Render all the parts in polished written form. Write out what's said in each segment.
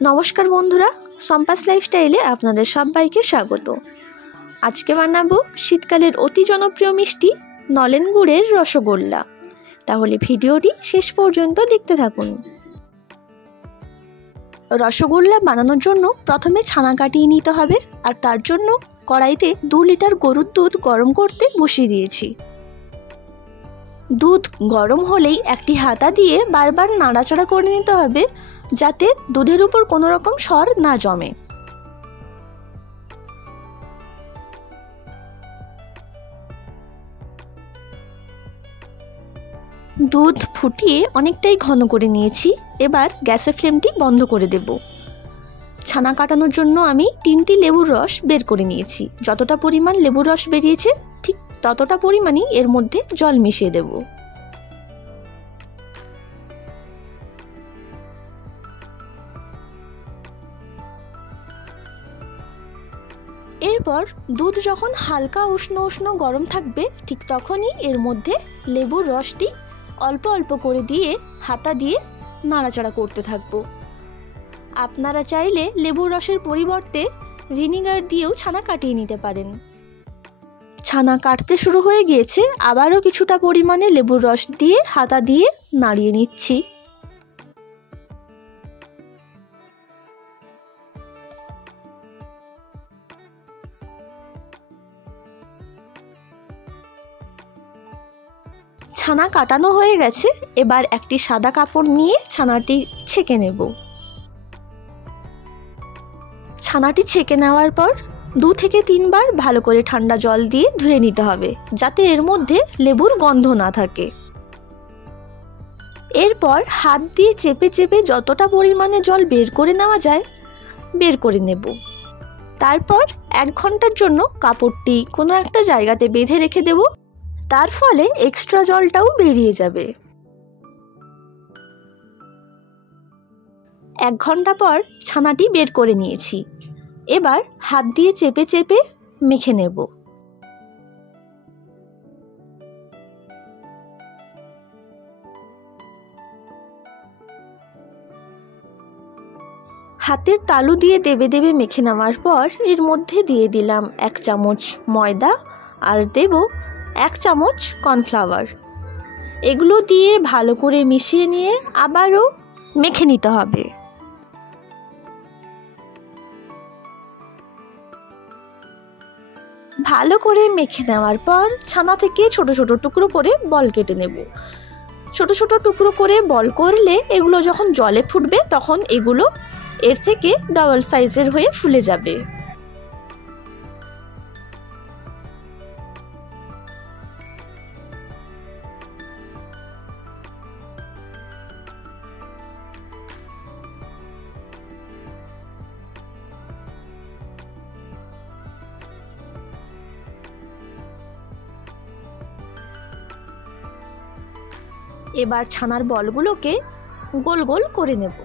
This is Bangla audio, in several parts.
নমস্কার বন্ধুরা, সম্পাস লাইফস্টাইলে আপনাদের সবাইকে স্বাগত। আজকে বানাবো শীতকালের অতি জনপ্রিয় মিষ্টি নলেন গুড়ের রসগোল্লা। তাহলে ভিডিওটি শেষ পর্যন্ত দেখতে থাকুন। রসগোল্লা বানানোর জন্য প্রথমে ছানা কাটিয়ে নিতে হবে, আর তার জন্য কড়াইতে 2 লিটার গরুর দুধ গরম করতে বসিয়ে দিয়েছি। দুধ গরম হলেই একটি হাতা দিয়ে বারবার নাড়াচাড়া করে নিতে হবে, যাতে দুধের উপর কোনো রকম সর না জমে। দুধ ফুটিয়ে অনেকটাই ঘন করে নিয়েছি। এবার গ্যাসের ফ্লেমটি বন্ধ করে দেব। ছানা কাটানোর জন্য আমি 3টি লেবুর রস বের করে নিয়েছি। যতটা পরিমাণ লেবুর রস বেরিয়েছে ঠিক ততটা পরিমাণই এর মধ্যে জল মিশিয়ে দেব। এরপর দুধ যখন হালকা উষ্ণ উষ্ণ গরম থাকবে, ঠিক তখনই এর মধ্যে লেবুর রসটি অল্প অল্প করে দিয়ে হাতা দিয়ে নাড়াচাড়া করতে থাকবো। আপনারা চাইলে লেবুর রসের পরিবর্তে ভিনিগার দিয়েও ছানা কাটিয়ে নিতে পারেন। ছানা কাটতে শুরু হয়ে গিয়েছে, আবারও কিছুটা পরিমাণে লেবুর রস দিয়ে হাতা দিয়ে নাড়িয়ে নিচ্ছি। ছানা কাটানো হয়ে গেছে। এবার একটি সাদা কাপড় নিয়ে ছানাটি ছেঁকে নেব। ছানাটি ছেঁকে নেওয়ার পর 2 থেকে 3 বার ভালো করে ঠান্ডা জল দিয়ে ধুয়ে নিতে হবে, যাতে এর মধ্যে লেবুর গন্ধ না থাকে। এরপর হাত দিয়ে চেপে চেপে যতটা পরিমাণে জল বের করে নেওয়া যায় বের করে নেব। তারপর 1 ঘন্টার জন্য কাপড়টি কোনো একটা জায়গাতে বেঁধে রেখে দেব। তার ফলে এক্সট্রা জলটাও বেরিয়ে যাবে। 1 ঘন্টা পর ছানাটি বের করে নিয়েছি। এবার হাত দিয়ে চেপে চেপে মেখে নেব। হাতের তালু দিয়ে দেবে দেবে মেখে নেওয়ার পর এর মধ্যে দিয়ে দিলাম 1 চামচ ময়দা আর দেব 1 চামচ কর্নফ্লাওয়ার। এগুলো দিয়ে ভালো করে মিশিয়ে নিয়ে আবারও মেখে নিতে হবে। ভালো করে মেখে নেওয়ার পর ছানা থেকে ছোট ছোট টুকরো করে বল কেটে নেব। ছোট ছোট টুকরো করে বল করলে এগুলো যখন জলে ফুটবে তখন এগুলো এর থেকে ডাবল সাইজের হয়ে ফুলে যাবে। এবার ছানার বলগুলোকে গোল গোল করে নেব।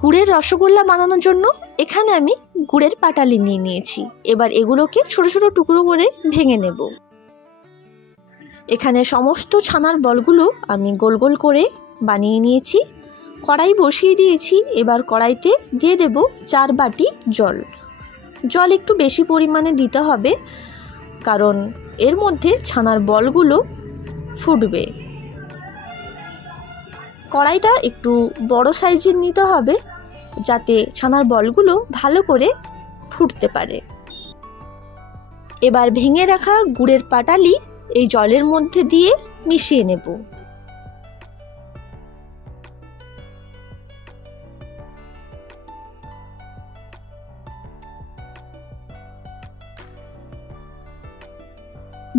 গুড়ের রসগোল্লা বানানোর জন্য এখানে আমি গুড়ের পাটালি নিয়ে নিয়েছি। এবার এগুলোকে ছোট ছোট টুকরো করে ভেঙে নেব। এখানে সমস্ত ছানার বলগুলো আমি গোল গোল করে বানিয়ে নিয়েছি। কড়াই বসিয়ে দিয়েছি। এবার কড়াইতে দিয়ে দেব 4 বাটি জল। জল একটু বেশি পরিমাণে দিতে হবে, কারণ এর মধ্যে ছানার বলগুলো ফুটবে। কড়াইটা একটু বড় সাইজের নিতে হবে, যাতে ছানার বলগুলো ভালো করে ফুটতে পারে। এবার ভেঙে রাখা গুড়ের পাটালি এই জলের মধ্যে দিয়ে মিশিয়ে নেব।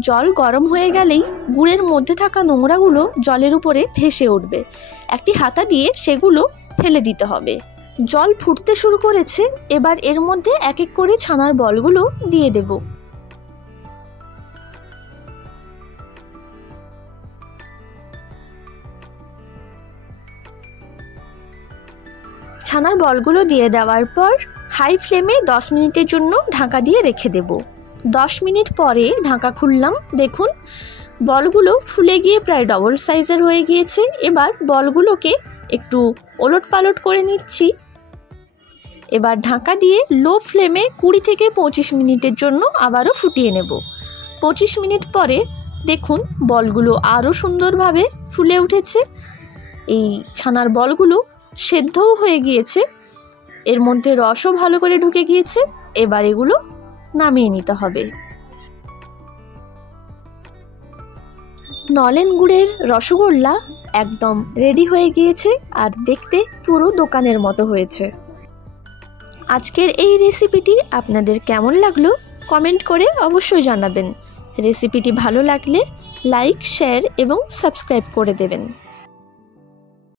জল গরম হয়ে গেলেই গুড়ের মধ্যে থাকা নোংরাগুলো জলের উপরে ভেসে উঠবে। একটি হাতা দিয়ে সেগুলো ফেলে দিতে হবে। জল ফুটতে শুরু করেছে। এবার এর মধ্যে এক এক করে ছানার বলগুলো দিয়ে দেব। ছানার বলগুলো দিয়ে দেওয়ার পর হাই ফ্লেমে 10 মিনিটের জন্য ঢাকা দিয়ে রেখে দেব। 10 মিনিট পরে ঢাকা খুললাম, দেখুন বলগুলো ফুলে গিয়ে প্রায় ডবল সাইজের হয়ে গিয়েছে। এবার বলগুলোকে একটু ওলটপালট করে নিচ্ছি। এবার ঢাকা দিয়ে লো ফ্লেমে 20 থেকে 25 মিনিটের জন্য আবারও ফুটিয়ে নেব। 25 মিনিট পরে দেখুন বলগুলো আরও সুন্দরভাবে ফুলে উঠেছে। এই ছানার বলগুলো সেদ্ধও হয়ে গিয়েছে, এর মধ্যে রসও ভালো করে ঢুকে গিয়েছে। এবার এগুলো নামিয়ে নিতে হবে। নলেন গুড়ের রসগোল্লা একদম রেডি হয়ে গিয়েছে আর দেখতে পুরো দোকানের মতো হয়েছে। আজকের এই রেসিপিটি আপনাদের কেমন লাগলো কমেন্ট করে অবশ্যই জানাবেন। রেসিপিটি ভালো লাগলে লাইক, শেয়ার এবং সাবস্ক্রাইব করে দেবেন।